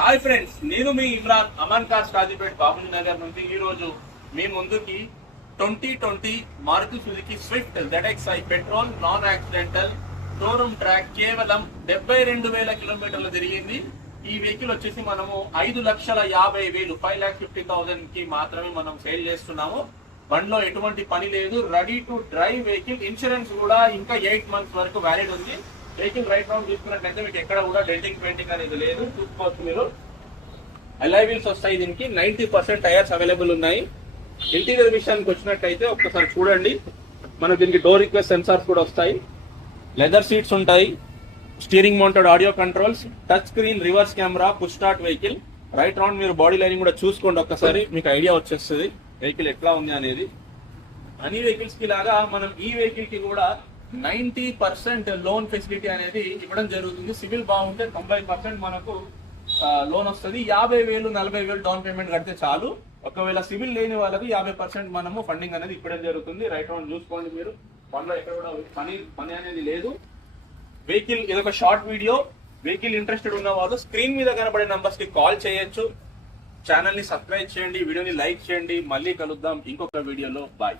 Hi friends, నేను మీ ఇమ్రాన్ అమాన్ కాస్ కాజీపేట్ బాబుజీ నగర్ నుండి ఈ రోజు మీ ముందుకి 2020 Maruti Suzuki Swift ZXi petrol non accidental showroom track కేవలం 72,000 కిలోమీటర్లు తిరిగింది. ఈ వెహికల్ వచ్చేసి మనము 5,50,000 5,50,000 కి మాత్రమే మనం సేల్ చేస్తున్నాము. బండిలో ఎటువంటి పని లేదు, ready to drive vehicle. Insurance కూడా ఇంకా 8 మంత్స్ వరకు వ్యాలిడ్ ఉంది. వెహికల్ రైట్ రౌండ్ తీసుకున్నట్లయితే మీకు ఎక్కడ కూడా డెంటింగ్ పెయింటింగ్ అనేది లేదు, చూసుకోవచ్చు మీరు. అలై వీల్స్ వస్తాయి, దీనికి 90% టైర్స్ అవైలబుల్ ఉన్నాయి. ఇంటీరియర్ విషయానికి వచ్చినట్టయితే ఒక్కసారి చూడండి, మనకు దీనికి డోర్ రిక్వెస్ట్ సెన్సార్స్ కూడా వస్తాయి, లెదర్ సీట్స్ ఉంటాయి, steering mounted audio controls, touch screen, reverse camera, push start vehicle. Right round మీరు బాడీ లైనింగ్ కూడా చూసుకోండి ఒక్కసారి, మీకు ఐడియా వచ్చేస్తుంది వెహికల్ ఎట్లా ఉంది అనేది. అన్ని వెహికల్స్ కి లాగా మనం ఈ వెహికల్ కి కూడా 90% లోన్ ఫెసిలిటీ అనేది ఇవ్వడం జరుగుతుంది. సివిల్ బాగుంటే 90% మనకు లోన్ వస్తుంది. 50,000 40,000 డౌన్ పేమెంట్ కడితే చాలు. ఒకవేళ సివిల్ లేని వాళ్ళకి 50% మనము ఫండింగ్ అనేది ఇవ్వడం జరుగుతుంది. రైట్ రౌండ్ చూసుకోండి మీరు, పనిలో ఎక్కడ కూడా పని అనేది లేదు. వెహికల్ ఇదొక షార్ట్ వీడియో. వెహికల్ ఇంట్రెస్టెడ్ ఉన్న వాళ్ళు స్క్రీన్ మీద కనబడే నంబర్స్ కి కాల్ చేయొచ్చు. ఛానల్ ని సబ్స్క్రైబ్ చేయండి, వీడియోని లైక్ చేయండి. మళ్ళీ కలుద్దాం ఇంకొక వీడియోలో. బాయ్.